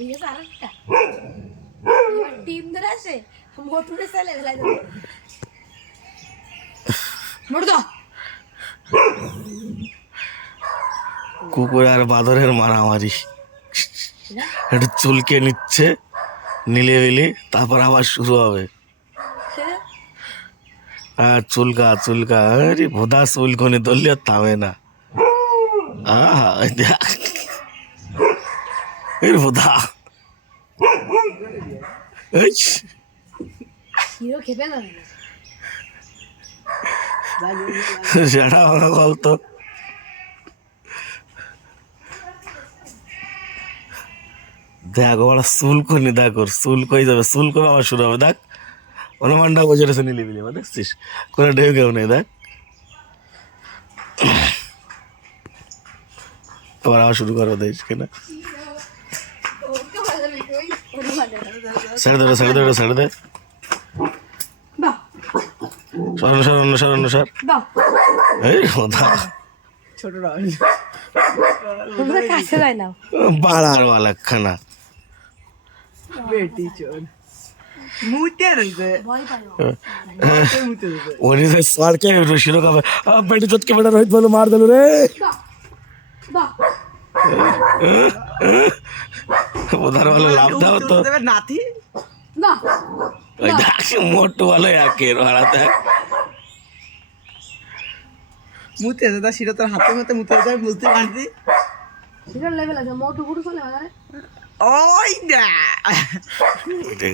ये सारा क्या टीम धरे से हम बहुत बड़े से लेवल आए मुड़ दो কুকুর আর বাদরের মারামারি একটু চুলকে নিচ্ছে নিলে তারপর আবার শুরু হবে আর চুলকা চুলকা আরে ভোদা চুলকনি ধরলে থামে না আহা দেখ এর ভোদা হিরো খেপে যাবে না সেটা আমার বলতো দেখ ওরা চুলকনি দেখ ওর চুল কই যাবে চুল করে আবার শুরু হবে দেখ অনুমানটা বসে রয়েছে নিলিবিলি দেখছিস কোনো ঢেউ কেউ নেই দেখ আবার আবার শুরু করবো দেখিস কিনা ছেড়ে দে ছেড়ে দে ছেড়ে দে সরণ সরণ সরণ সর এই কথা ছোটরা তোমরা কাছে যায় না বাড়ার বালা খানা বেটি চোর মুতে রইছে ভয় পায় মুতে রইছে ওনি से सर के शिरो का बेटी चोट के बेटा रोहित बोलो मार दलो रे বাহ उधर वाले लाभ दाओ तो দেবে নাতি না ওই দেখ মোটু वाला याके वाला था মুতে দাদা শিরা তোর হাতে মতে মুতে দাদা বুঝতে পারছি সেটা লেভেল আছে মোটু গুড়ু চলে বাজারে ওই না ठीक है